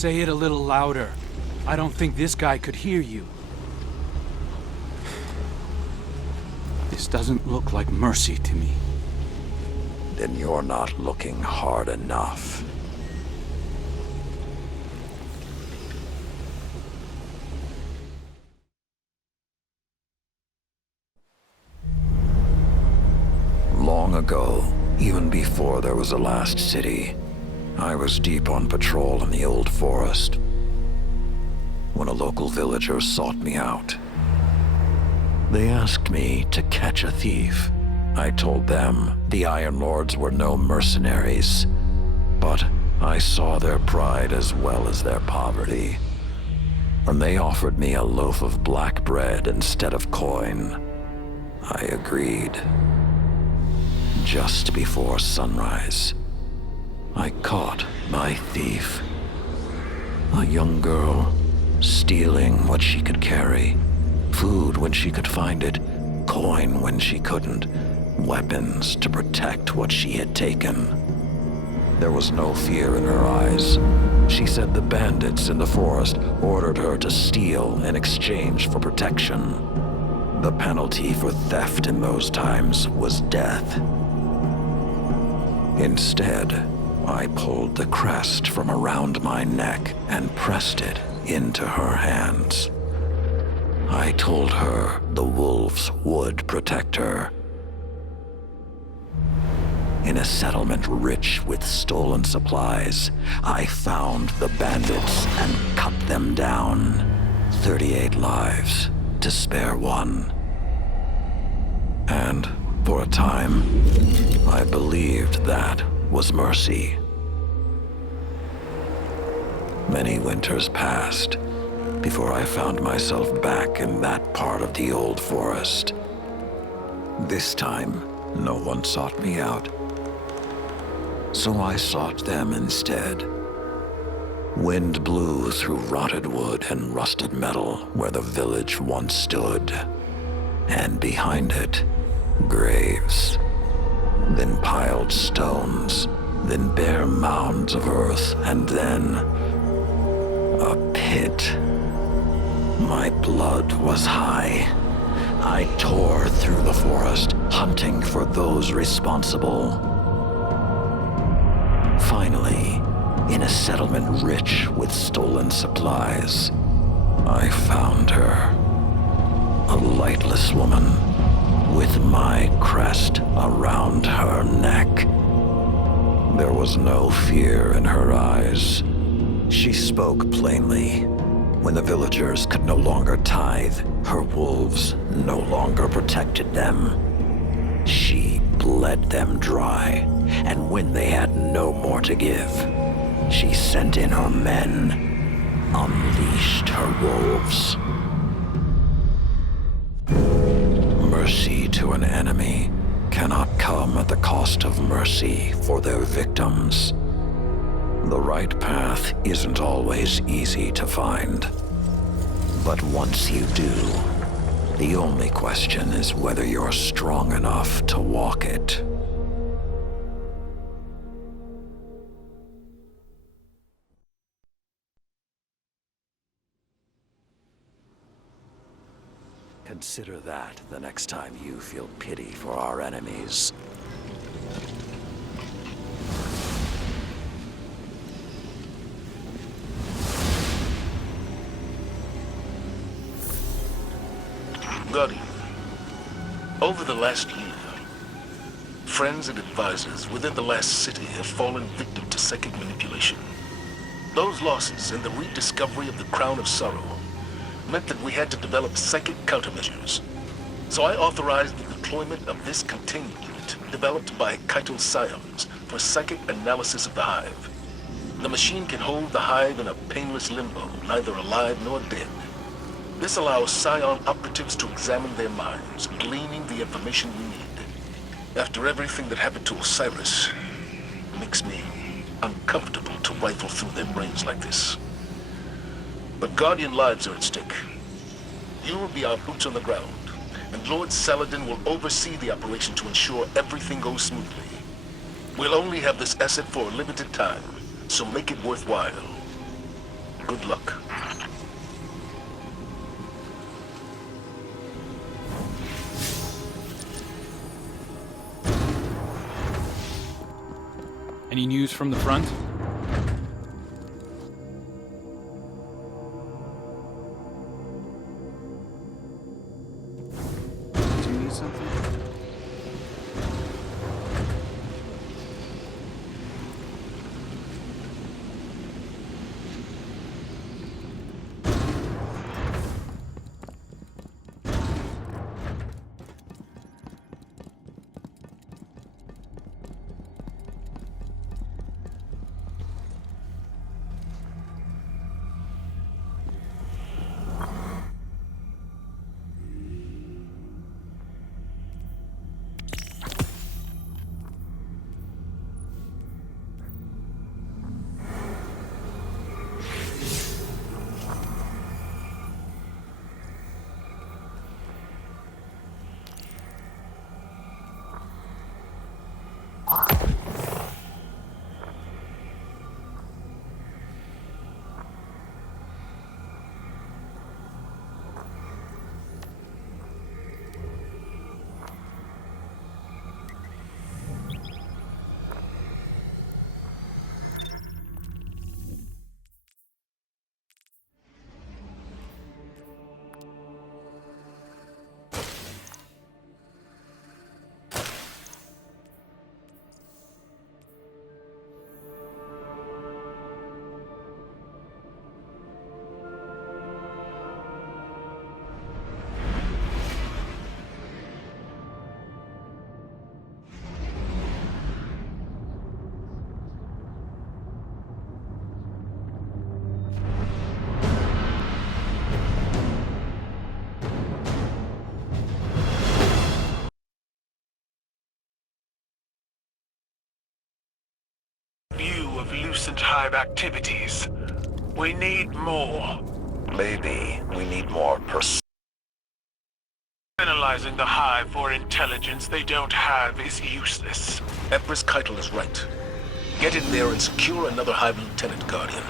Say it a little louder. I don't think this guy could hear you. This doesn't look like mercy to me. Then you're not looking hard enough. Long ago, even before there was a last city, I was deep on patrol in the old forest when a local villager sought me out. They asked me to catch a thief. I told them the Iron Lords were no mercenaries, but I saw their pride as well as their poverty. When they offered me a loaf of black bread instead of coin, I agreed. Just before sunrise, I caught my thief. A young girl, stealing what she could carry. Food when she could find it, coin when she couldn't, weapons to protect what she had taken. There was no fear in her eyes. She said the bandits in the forest ordered her to steal in exchange for protection. The penalty for theft in those times was death. Instead, I pulled the crest from around my neck and pressed it into her hands. I told her the wolves would protect her. In a settlement rich with stolen supplies, I found the bandits and cut them down. 38 lives to spare one. And for a time, I believed that was mercy. Many winters passed before I found myself back in that part of the old forest. This time, no one sought me out. So I sought them instead. Wind blew through rotted wood and rusted metal where the village once stood. And behind it, graves. Then piled stones, then bare mounds of earth, and then a pit. My blood was high. I tore through the forest, hunting for those responsible. Finally, in a settlement rich with stolen supplies, I found her. A lightless woman with my crest around her neck. There was no fear in her eyes. She spoke plainly. When the villagers could no longer tithe, her wolves no longer protected them. She bled them dry, and when they had no more to give, she sent in her men, unleashed her wolves. Mercy to an enemy cannot come at the cost of mercy for their victims. The right path isn't always easy to find. But once you do, the only question is whether you're strong enough to walk it. Consider that the next time you feel pity for our enemies. Guardian, over the last year, friends and advisors within the last city have fallen victim to psychic manipulation. Those losses and the rediscovery of the Crown of Sorrow meant that we had to develop psychic countermeasures. So I authorized the deployment of this containment unit developed by Keitel Scions for psychic analysis of the Hive. The machine can hold the Hive in a painless limbo, neither alive nor dead. This allows Scion operatives to examine their minds, gleaning the information we need. After everything that happened to Osiris, it makes me uncomfortable to rifle through their brains like this. But Guardian lives are at stake. You will be our boots on the ground, and Lord Saladin will oversee the operation to ensure everything goes smoothly. We'll only have this asset for a limited time, so make it worthwhile. Good luck. Any news from the front? Do you need something? View of Lucent Hive activities. We need more. Maybe we need more Analyzing the Hive for intelligence they don't have is useless. Empress Keitel is right. Get in there and secure another Hive Lieutenant, Guardian.